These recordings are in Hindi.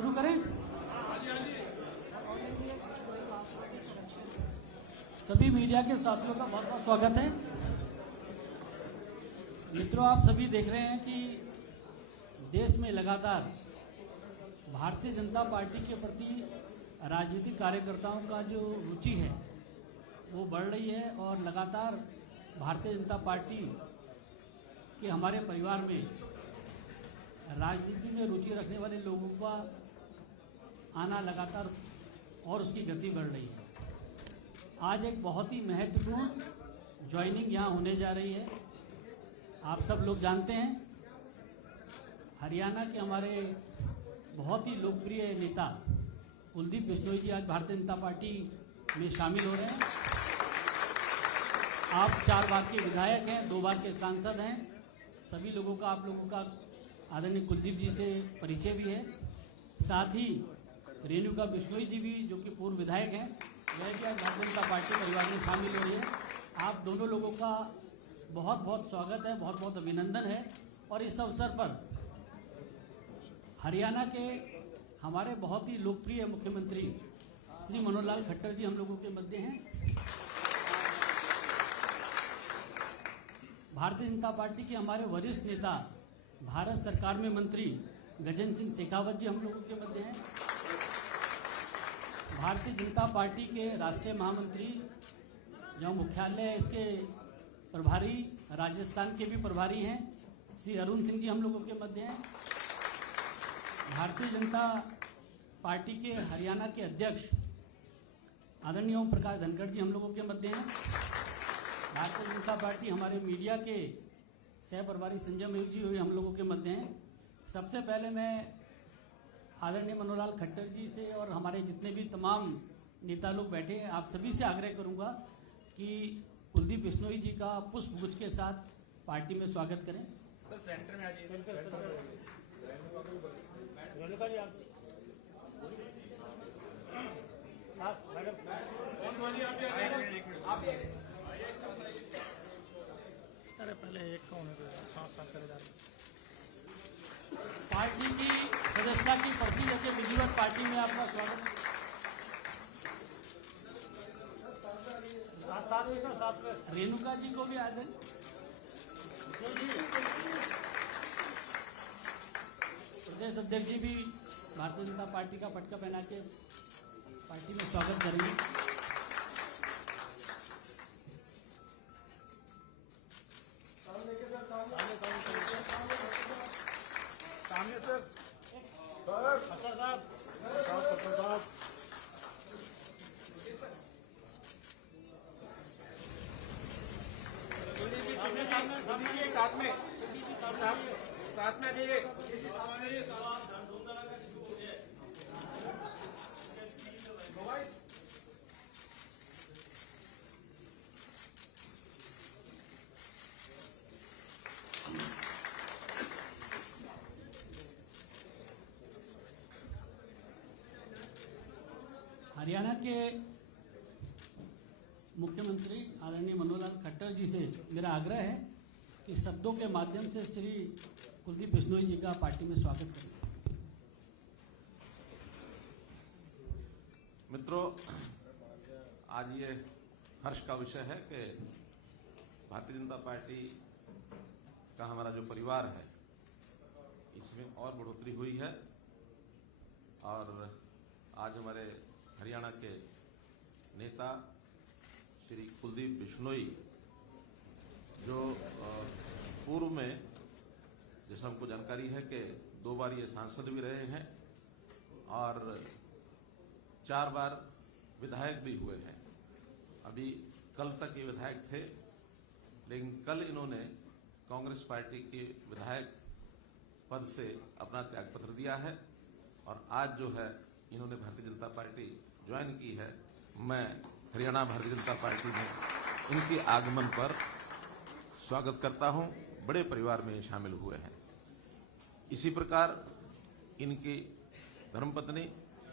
शुरू करें। सभी मीडिया के साथियों का बहुत बहुत स्वागत है। मित्रों, आप सभी देख रहे हैं कि देश में लगातार भारतीय जनता पार्टी के प्रति राजनीतिक कार्यकर्ताओं का जो रुचि है वो बढ़ रही है और लगातार भारतीय जनता पार्टी के हमारे परिवार में राजनीति में रुचि रखने वाले लोगों का आना लगातार और उसकी गति बढ़ रही है। आज एक बहुत ही महत्वपूर्ण ज्वाइनिंग यहाँ होने जा रही है। आप सब लोग जानते हैं हरियाणा के हमारे बहुत ही लोकप्रिय नेता कुलदीप बिश्नोई जी आज भारतीय जनता पार्टी में शामिल हो रहे हैं। आप 4 बार के विधायक हैं, 2 बार के सांसद हैं। सभी लोगों का आप लोगों का आदरणीय कुलदीप जी से परिचय भी है। साथ ही रेणुका बिश्नोई जी भी जो कि पूर्व विधायक हैं, वह भी आज भारतीय जनता पार्टी परिवार में शामिल हो रही है। आप दोनों लोगों का बहुत बहुत स्वागत है, बहुत बहुत अभिनंदन है। और इस अवसर पर हरियाणा के हमारे बहुत ही लोकप्रिय मुख्यमंत्री श्री मनोहर लाल खट्टर जी हम लोगों के मध्य हैं। भारतीय जनता पार्टी के हमारे वरिष्ठ नेता भारत सरकार में मंत्री गजेंद्र सिंह शेखावत जी हम लोगों के मध्य हैं। भारतीय जनता पार्टी के राष्ट्रीय महामंत्री जो मुख्यालय है इसके प्रभारी, राजस्थान के भी प्रभारी हैं, श्री अरुण सिंह जी हम लोगों के मध्य हैं। भारतीय जनता पार्टी के हरियाणा के अध्यक्ष आदरणीय ओम प्रकाश धनखड़ जी हम लोगों के मध्य हैं। भारतीय जनता पार्टी हमारे मीडिया के सह प्रभारी संजय मयूर जी हुए हम लोगों के मध्य हैं। सबसे पहले मैं आदरणीय मनोहर लाल खट्टर जी से और हमारे जितने भी तमाम नेता लोग बैठे हैं, आप सभी से आग्रह करूंगा कि कुलदीप बिश्नोई जी का पुष्पगुच्छ के साथ पार्टी में स्वागत करें। सर सेंटर में आ जाइए। अरे पहले एक कौन है साथ करे जा रहे पार्टी की सदस्यता की पर्ची लेके विधिवत पार्टी में आपका स्वागत। साथ में रेणुका जी को भी आदर। प्रदेश अध्यक्ष जी भी भारतीय जनता पार्टी का पटका पहना के पार्टी में स्वागत करेंगे। सामने सर साथ में आ जाइए। हरियाणा के मुख्यमंत्री आदरणीय मनोहर लाल खट्टर जी से मेरा आग्रह है कि शब्दों के माध्यम से श्री कुलदीप बिश्नोई जी का पार्टी में स्वागत करें। मित्रों, आज ये हर्ष का विषय है कि भारतीय जनता पार्टी का हमारा जो परिवार है इसमें और बढ़ोतरी हुई है और आज हमारे हरियाणा के नेता श्री कुलदीप बिश्नोई जो पूर्व में जैसा हमको जानकारी है कि 2 बार ये सांसद भी रहे हैं और 4 बार विधायक भी हुए हैं। अभी कल तक ये विधायक थे, लेकिन कल इन्होंने कांग्रेस पार्टी के विधायक पद से अपना त्यागपत्र दिया है और आज जो है इन्होंने भारतीय जनता पार्टी ज्वाइन की है। मैं हरियाणा भारतीय जनता पार्टी में इनके आगमन पर स्वागत करता हूं। बड़े परिवार में शामिल हुए हैं। इसी प्रकार इनकी धर्मपत्नी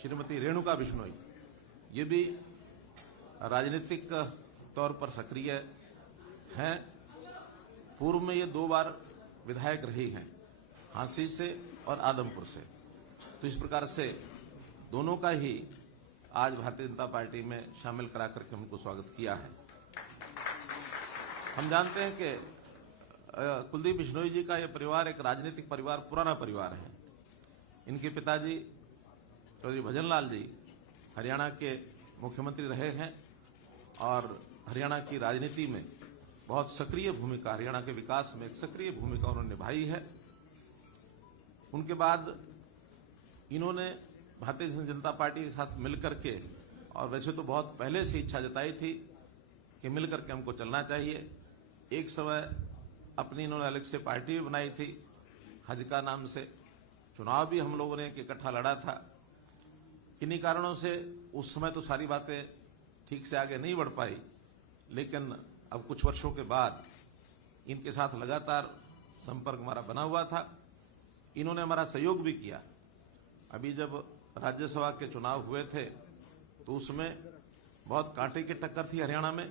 श्रीमती रेणुका बिश्नोई ये भी राजनीतिक तौर पर सक्रिय हैं। पूर्व में ये 2 बार विधायक रही हैं, हांसी से और आदमपुर से। तो इस प्रकार से दोनों का ही आज भारतीय जनता पार्टी में शामिल करा करके हमको स्वागत किया है। हम जानते हैं कि कुलदीप बिश्नोई जी का यह परिवार एक राजनीतिक परिवार, पुराना परिवार है। इनके पिताजी चौधरी भजनलाल जी हरियाणा के मुख्यमंत्री रहे हैं और हरियाणा की राजनीति में बहुत सक्रिय भूमिका, हरियाणा के विकास में एक सक्रिय भूमिका उन्होंने निभाई है। उनके बाद इन्होंने भारतीय जनता पार्टी के साथ मिलकर के, और वैसे तो बहुत पहले से इच्छा जताई थी कि मिलकर के हमको चलना चाहिए। एक समय अपनी इन्होंने अलग से पार्टी भी बनाई थी हजका नाम से। चुनाव भी हम लोगों ने इकट्ठा लड़ा था। किन्हीं कारणों से उस समय तो सारी बातें ठीक से आगे नहीं बढ़ पाई, लेकिन अब कुछ वर्षों के बाद इनके साथ लगातार संपर्क हमारा बना हुआ था। इन्होंने हमारा सहयोग भी किया। अभी जब राज्यसभा के चुनाव हुए थे तो उसमें बहुत कांटे की टक्कर थी हरियाणा में।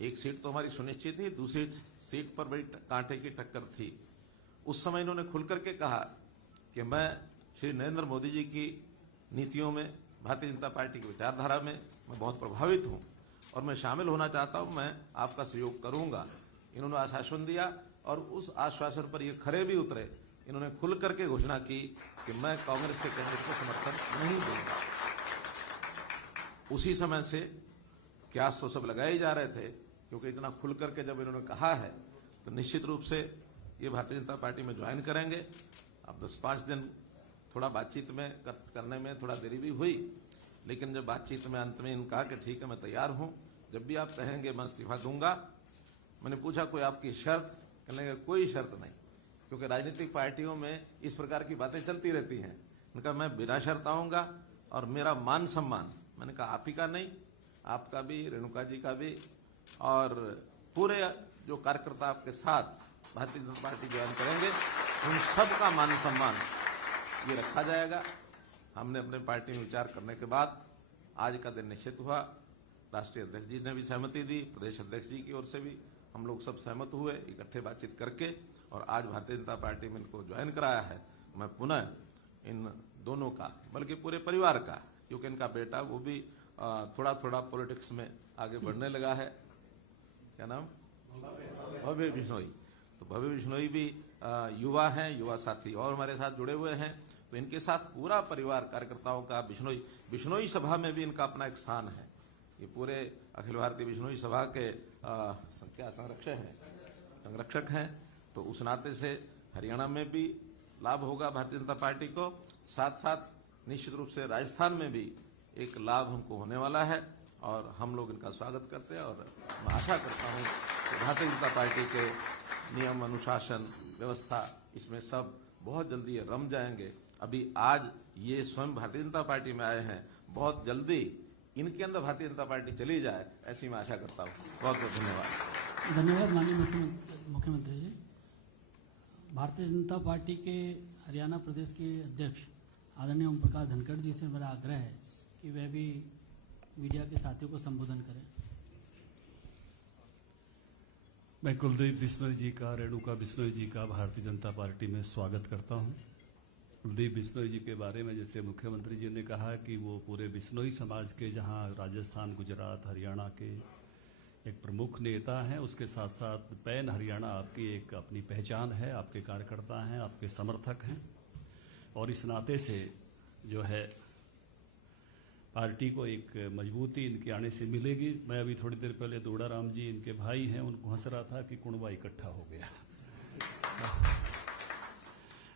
एक सीट तो हमारी सुनिश्चित थी, दूसरी सीट पर बड़ी कांटे की टक्कर थी। उस समय इन्होंने खुल करके कहा कि मैं श्री नरेंद्र मोदी जी की नीतियों में, भारतीय जनता पार्टी की विचारधारा में मैं बहुत प्रभावित हूं और मैं शामिल होना चाहता हूं, मैं आपका सहयोग करूंगा। इन्होंने आश्वासन दिया और उस आश्वासन पर ये खरे भी उतरे। इन्होंने खुल करके घोषणा की कि मैं कांग्रेस के कैंडिडेट को समर्थन नहीं दूंगा। उसी समय से क्यास तो सब लगाए जा रहे थे, क्योंकि इतना खुल करके जब इन्होंने कहा है तो निश्चित रूप से ये भारतीय जनता पार्टी में ज्वाइन करेंगे। अब 10-5 दिन थोड़ा बातचीत में करने में थोड़ा देरी भी हुई, लेकिन जब बातचीत में अंत में इन्होंने कहा कि ठीक है मैं तैयार हूं, जब भी आप कहेंगे मैं इस्तीफा दूंगा। मैंने पूछा कोई आपकी शर्त? कहने लगे कोई शर्त नहीं, क्योंकि राजनीतिक पार्टियों में इस प्रकार की बातें चलती रहती हैं। मैंने कहा मैं बिना शर्त आऊंगा और मेरा मान सम्मान, मैंने कहा आप ही का नहीं, आपका भी, रेणुका जी का भी, और पूरे जो कार्यकर्ता आपके साथ भारतीय जनता पार्टी ज्वाइन करेंगे उन सब का मान सम्मान ये रखा जाएगा। हमने अपने पार्टी में विचार करने के बाद आज का दिन निश्चित हुआ। राष्ट्रीय अध्यक्ष जी ने भी सहमति दी, प्रदेश अध्यक्ष जी की ओर से भी हम लोग सब सहमत हुए इकट्ठे बातचीत करके, और आज भारतीय जनता पार्टी में इनको ज्वाइन कराया है। मैं पुनः इन दोनों का, बल्कि पूरे परिवार का, क्योंकि इनका बेटा वो भी थोड़ा थोड़ा पॉलिटिक्स में आगे बढ़ने लगा है। क्या नाम? भव्य बिश्नोई। तो भव्य बिश्नोई भी युवा हैं, युवा साथी और हमारे साथ जुड़े हुए हैं। तो इनके साथ पूरा परिवार कार्यकर्ताओं का बिश्नोई सभा में भी इनका अपना एक स्थान है। ये पूरे अखिल भारतीय बिश्नोई सभा के क्या संरक्षक हैं। तो उस नाते से हरियाणा में भी लाभ होगा भारतीय जनता पार्टी को, साथ साथ निश्चित रूप से राजस्थान में भी एक लाभ हमको होने वाला है, और हम लोग इनका स्वागत करते हैं। और मैं आशा करता हूं कि भारतीय जनता पार्टी के नियम, अनुशासन, व्यवस्था, इसमें सब बहुत जल्दी ये रम जाएंगे। अभी आज ये स्वयं भारतीय जनता पार्टी में आए हैं, बहुत जल्दी इनके अंदर भारतीय जनता पार्टी चली जाए, ऐसी मैं आशा करता हूँ। बहुत बहुत धन्यवाद। धन्यवाद माननीय मुख्यमंत्री जी। भारतीय जनता पार्टी के हरियाणा प्रदेश के अध्यक्ष आदरणीय ओम प्रकाश धनखड़ जी से मेरा आग्रह है कि वह भी मीडिया के साथियों को संबोधन करें। मैं कुलदीप बिश्नोई जी का, रेणुका बिश्नोई जी का भारतीय जनता पार्टी में स्वागत करता हूं। कुलदीप बिश्नोई जी के बारे में जैसे मुख्यमंत्री जी ने कहा कि वो पूरे बिश्नोई समाज के, जहां राजस्थान, गुजरात, हरियाणा के एक प्रमुख नेता हैं, उसके साथ साथ पैन हरियाणा आपकी एक अपनी पहचान है, आपके कार्यकर्ता हैं, आपके समर्थक हैं, और इस नाते से जो है पार्टी को एक मजबूती इनके आने से मिलेगी। मैं अभी थोड़ी देर पहले दोड़ाराम जी, इनके भाई हैं, उनको हंस रहा था कि कुणबा इकट्ठा हो गया।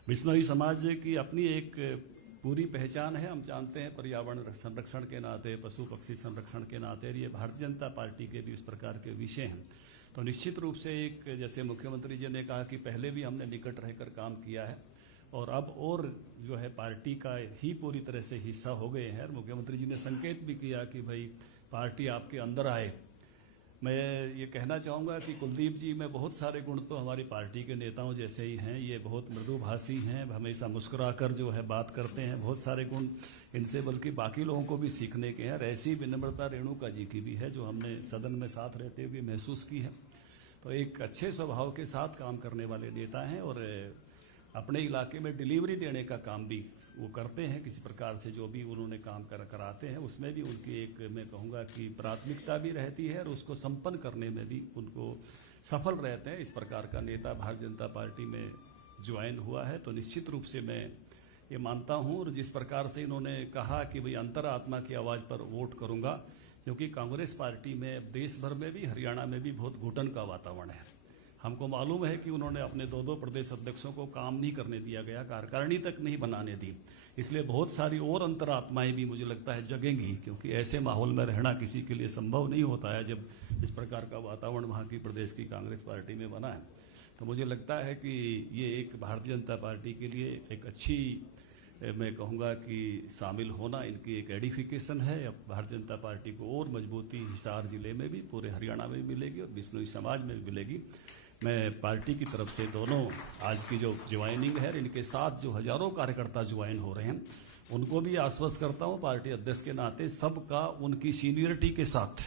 बिश्नोई समाज की अपनी एक पूरी पहचान है। हम जानते हैं पर्यावरण संरक्षण के नाते, पशु पक्षी संरक्षण के नाते, ये भारतीय जनता पार्टी के भी इस प्रकार के विषय हैं। तो निश्चित रूप से एक, जैसे मुख्यमंत्री जी ने कहा कि पहले भी हमने निकट रहकर काम किया है और अब और जो है पार्टी का ही पूरी तरह से हिस्सा हो गए हैं। मुख्यमंत्री जी ने संकेत भी किया कि भाई पार्टी आपके अंदर आए। मैं ये कहना चाहूँगा कि कुलदीप जी में बहुत सारे गुण तो हमारी पार्टी के नेताओं जैसे ही हैं। ये बहुत मृदुभाषी हैं, हमेशा मुस्कुराकर जो है बात करते हैं। बहुत सारे गुण इनसे बल्कि बाकी लोगों को भी सीखने के हैं। ऐसी विनम्रता रेणुका जी की भी है, जो हमने सदन में साथ रहते हुए महसूस की है। तो एक अच्छे स्वभाव के साथ काम करने वाले नेता हैं और अपने इलाके में डिलीवरी देने का काम भी वो करते हैं किसी प्रकार से, जो भी उन्होंने काम कराते हैं उसमें भी उनकी एक, मैं कहूँगा कि प्राथमिकता भी रहती है और उसको संपन्न करने में भी उनको सफल रहते हैं। इस प्रकार का नेता भारतीय जनता पार्टी में ज्वाइन हुआ है तो निश्चित रूप से मैं ये मानता हूँ। और जिस प्रकार से इन्होंने कहा कि भाई अंतरात्मा की आवाज़ पर वोट करूँगा, क्योंकि कांग्रेस पार्टी में देश भर में भी, हरियाणा में भी बहुत घुटन का वातावरण है। हमको मालूम है कि उन्होंने अपने दो प्रदेश अध्यक्षों को काम नहीं करने दिया गया, कार्यकारिणी तक नहीं बनाने दी, इसलिए बहुत सारी और अंतरात्माएं भी मुझे लगता है जगेंगी, क्योंकि ऐसे माहौल में रहना किसी के लिए संभव नहीं होता है जब इस प्रकार का वातावरण वहाँ की प्रदेश की कांग्रेस पार्टी में बना है। तो मुझे लगता है कि ये एक भारतीय जनता पार्टी के लिए एक अच्छी, मैं कहूँगा कि शामिल होना इनकी एक एडिफिकेशन है। अब भारतीय जनता पार्टी को और मजबूती हिसार जिले में भी, पूरे हरियाणा में भी मिलेगी और बिश्नोई समाज में भी मिलेगी। मैं पार्टी की तरफ से दोनों आज की जो ज्वाइनिंग है, इनके साथ जो हजारों कार्यकर्ता ज्वाइन हो रहे हैं उनको भी आश्वस्त करता हूँ पार्टी अध्यक्ष के नाते, सबका उनकी सीनियरिटी के साथ,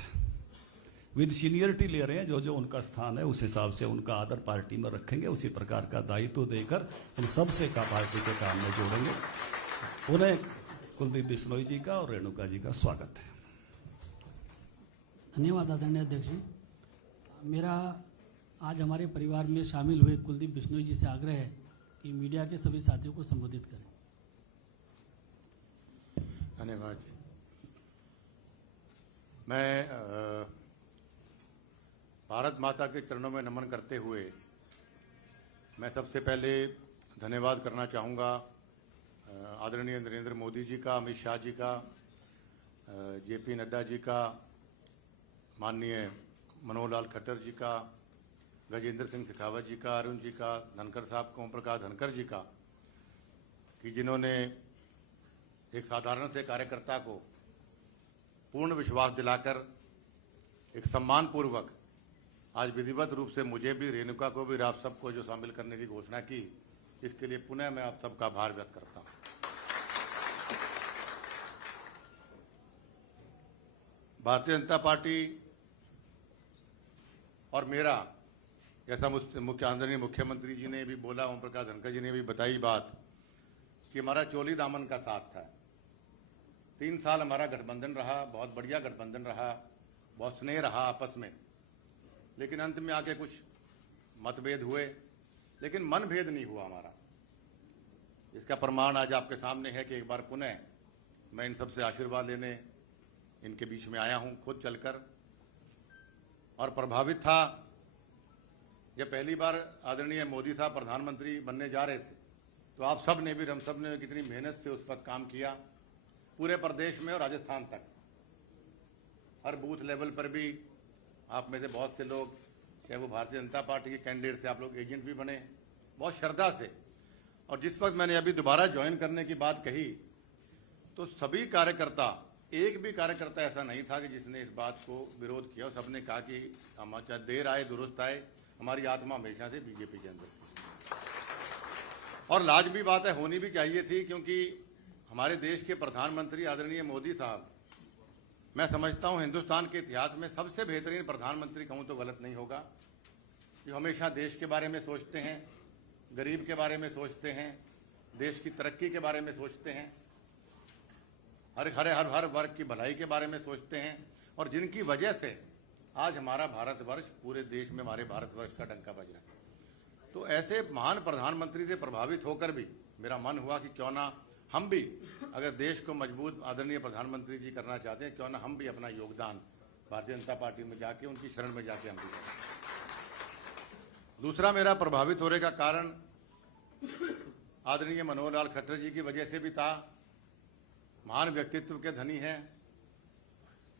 विद सीनियरिटी ले रहे हैं, जो जो उनका स्थान है उस हिसाब से उनका आदर पार्टी में रखेंगे, उसी प्रकार का दायित्व देकर इन सबसे का पार्टी के काम में जोड़ेंगे। उन्हें कुलदीप बिश्नोई जी का और रेणुका जी का स्वागत है। धन्यवाद आदरणीय अध्यक्ष जी। मेरा आज हमारे परिवार में शामिल हुए कुलदीप बिश्नोई जी से आग्रह है कि मीडिया के सभी साथियों को संबोधित करें। धन्यवाद। मैं भारत माता के चरणों में नमन करते हुए मैं सबसे पहले धन्यवाद करना चाहूँगा आदरणीय नरेंद्र मोदी जी का, अमित शाह जी का, जेपी नड्डा जी का, माननीय मनोहर लाल खट्टर जी का, गजेंद्र सिंह शेखावत जी का, अरुण जी का, धनखड़ साहब को, ओम प्रकाश धनखड़ जी का, कि जिन्होंने एक साधारण से कार्यकर्ता को पूर्ण विश्वास दिलाकर एक सम्मानपूर्वक आज विधिवत रूप से मुझे भी, रेणुका को भी, आप सबको जो शामिल करने की घोषणा की, इसके लिए पुनः मैं आप सबका आभार व्यक्त करता हूं। भारतीय जनता पार्टी और मेरा, जैसा मुख्य आदरणीय मुख्यमंत्री जी ने भी बोला, ओम प्रकाश धनखड़ जी ने भी बताई बात, कि हमारा चोली दामन का साथ था। 3 साल हमारा गठबंधन रहा, बहुत बढ़िया गठबंधन रहा, बहुत स्नेह रहा आपस में, लेकिन अंत में आके कुछ मतभेद हुए, लेकिन मनभेद नहीं हुआ हमारा। इसका प्रमाण आज आपके सामने है कि एक बार पुनः मैं इन सबसे आशीर्वाद लेने इनके बीच में आया हूं, खुद चलकर, और प्रभावित था जब पहली बार आदरणीय मोदी साहब प्रधानमंत्री बनने जा रहे थे, तो आप सब ने भी, हम सब ने कितनी मेहनत से उस वक्त काम किया, पूरे प्रदेश में और राजस्थान तक, हर बूथ लेवल पर भी आप में से बहुत से लोग, चाहे वो भारतीय जनता पार्टी के कैंडिडेट थे, आप लोग एजेंट भी बने बहुत श्रद्धा से। और जिस वक्त मैंने अभी दोबारा ज्वाइन करने की बात कही, तो सभी कार्यकर्ता, एक भी कार्यकर्ता ऐसा नहीं था कि जिसने इस बात को विरोध किया। सबने कहा कि हम चाहे देर आए दुरुस्त आए, हमारी आत्मा हमेशा से बीजेपी के अंदर। और लाजमी बात है, होनी भी चाहिए थी, क्योंकि हमारे देश के प्रधानमंत्री आदरणीय मोदी साहब, मैं समझता हूं हिंदुस्तान के इतिहास में सबसे बेहतरीन प्रधानमंत्री कहूं तो गलत नहीं होगा, कि हमेशा देश के बारे में सोचते हैं, गरीब के बारे में सोचते हैं, देश की तरक्की के बारे में सोचते हैं, हर वर्ग की भलाई के बारे में सोचते हैं, और जिनकी वजह से आज हमारा भारतवर्ष, पूरे देश में हमारे भारतवर्ष का डंका बज रहा है। तो ऐसे महान प्रधानमंत्री से प्रभावित होकर भी मेरा मन हुआ कि क्यों ना हम भी, अगर देश को मजबूत आदरणीय प्रधानमंत्री जी करना चाहते हैं, क्यों ना हम भी अपना योगदान भारतीय जनता पार्टी में जाके, उनकी शरण में जाके हम भी करें। दूसरा मेरा प्रभावित होने का कारण आदरणीय मनोहर लाल खट्टर जी की वजह से भी था। महान व्यक्तित्व के धनी हैं।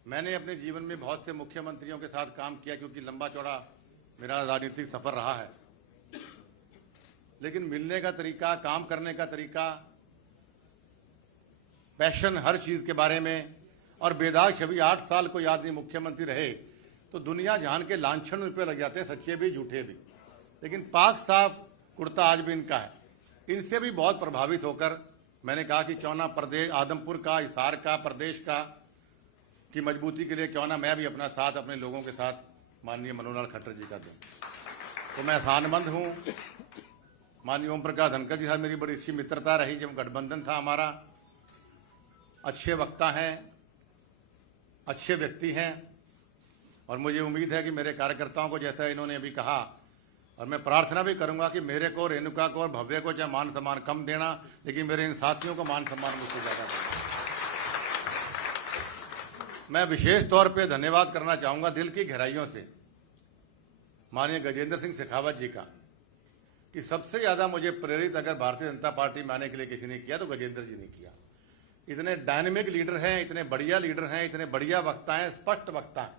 मैंने अपने जीवन में बहुत से मुख्यमंत्रियों के साथ काम किया, क्योंकि लंबा चौड़ा मेरा राजनीतिक सफर रहा है, लेकिन मिलने का तरीका, काम करने का तरीका, पैशन हर चीज के बारे में, और बेदाग छवि 8 साल को याद नहीं मुख्यमंत्री रहे, तो दुनिया जहान के लांछन उन पे लग जाते हैं, सच्चे भी झूठे भी, लेकिन पाक साफ कुर्ता आज भी इनका है। इनसे भी बहुत प्रभावित होकर मैंने कहा कि क्यों ना प्रदेश, आदमपुर का, हिसार का, प्रदेश का की मजबूती के लिए क्यों ना मैं भी अपना साथ अपने लोगों के साथ माननीय मनोहर लाल खट्टर जी का दूं। तो मैं आसानमंद हूं, माननीय ओम प्रकाश धनखड़ जी साहब मेरी बड़ी अच्छी मित्रता रही जब गठबंधन था हमारा। अच्छे वक्ता हैं, अच्छे व्यक्ति हैं और मुझे उम्मीद है कि मेरे कार्यकर्ताओं को जैसा इन्होंने अभी कहा, और मैं प्रार्थना भी करूंगा कि मेरे को, रेणुका को और भव्य को चाहे मान सम्मान कम देना, लेकिन मेरे इन साथियों को मान सम्मान मुझसे ज़्यादा देना। मैं विशेष तौर पे धन्यवाद करना चाहूँगा दिल की गहराइयों से माननीय गजेंद्र सिंह शेखावत जी का, कि सबसे ज़्यादा मुझे प्रेरित अगर भारतीय जनता पार्टी में आने के लिए किसी ने किया तो गजेंद्र जी ने किया। इतने डायनेमिक लीडर हैं, इतने बढ़िया लीडर हैं, इतने बढ़िया वक्ता हैं, स्पष्ट वक्ता हैं।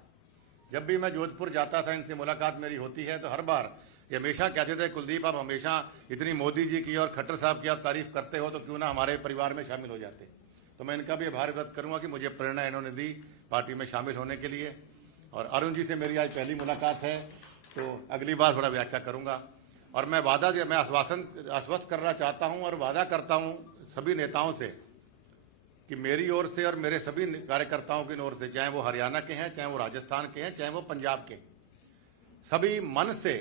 जब भी मैं जोधपुर जाता था, इनसे मुलाकात मेरी होती है तो हर बार ये हमेशा कहते थे, कुलदीप आप हमेशा इतनी मोदी जी की और खट्टर साहब की आप तारीफ करते हो तो क्यों ना हमारे परिवार में शामिल हो जाते। तो मैं इनका भी आभार व्यक्त करूंगा कि मुझे प्रेरणा इन्होंने दी पार्टी में शामिल होने के लिए। और अरुण जी से मेरी आज पहली मुलाकात है तो अगली बार थोड़ा व्याख्या करूंगा। और मैं आश्वस्त करना चाहता हूं और वादा करता हूं सभी नेताओं से कि मेरी ओर से और मेरे सभी कार्यकर्ताओं की ओर से, चाहे वो हरियाणा के हैं, चाहे वो राजस्थान के हैं, चाहे वो पंजाब के, सभी मन से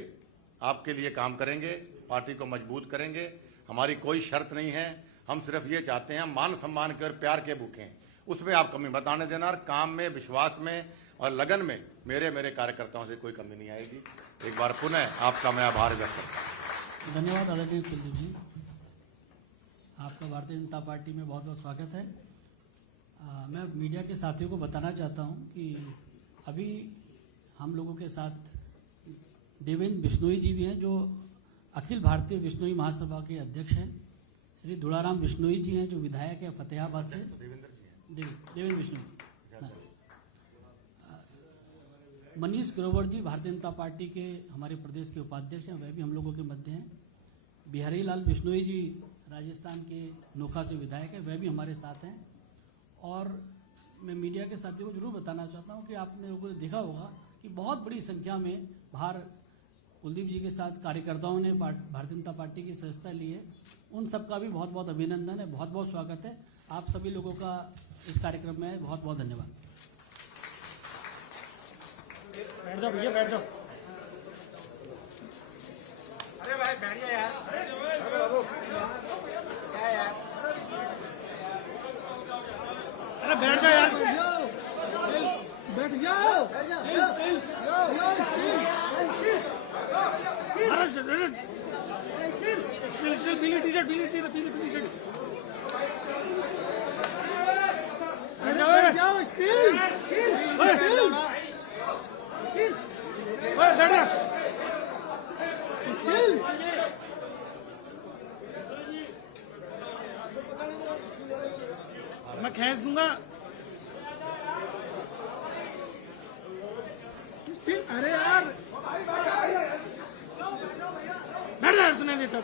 आपके लिए काम करेंगे, पार्टी को मजबूत करेंगे। हमारी कोई शर्त नहीं है, हम सिर्फ ये चाहते हैं मान सम्मान के और प्यार के भूखे हैं, उसमें आप कमी मत आने देना। और काम में, विश्वास में और लगन में मेरे कार्यकर्ताओं से कोई कमी नहीं आएगी। एक बार पुनः आपका मैं आभार व्यक्त करता हूँ। धन्यवाद आदरणीय कुलदीप जी, आपका भारतीय जनता पार्टी में बहुत बहुत स्वागत है। मैं मीडिया के साथियों को बताना चाहता हूं कि अभी हम लोगों के साथ देवेंद्र बिश्नोई जी भी हैं, जो अखिल भारतीय बिश्नोई महासभा के अध्यक्ष हैं। श्री दुलाराम बिश्नोई जी हैं, जो विधायक हैं फतेहाबाद से। देवेंद्र बिश्नोई जी। मनीष ग्रोवर जी भारतीय जनता पार्टी के हमारे प्रदेश के उपाध्यक्ष हैं, वह भी हम लोगों के मध्य हैं। बिहारी लाल बिश्नोई जी राजस्थान के नोखा से विधायक हैं, वह भी हमारे साथ हैं। और मैं मीडिया के साथियों को जरूर बताना चाहता हूं कि आपने लोगों ने देखा होगा कि बहुत बड़ी संख्या में बाहर कुलदीप जी के साथ कार्यकर्ताओं ने भारतीय जनता पार्टी की सदस्यता ली है। उन सबका भी बहुत बहुत अभिनंदन है, बहुत बहुत स्वागत है। आप सभी लोगों का इस कार्यक्रम में बहुत बहुत धन्यवाद। बैठ जाओ भैया, बैठ जाओ। अरे भाई बैठ जा यार। अरे बाबू क्या यार, अरे बैठ जाओ यार, बैठ जाओ। पीली टी शर्ट, पीली टी शर्ट। बैठ जाओ, स्टील। बैठ जा, स्टील। मैं खींच दूंगा। अरे यार बैठ जा, सुनाई देता।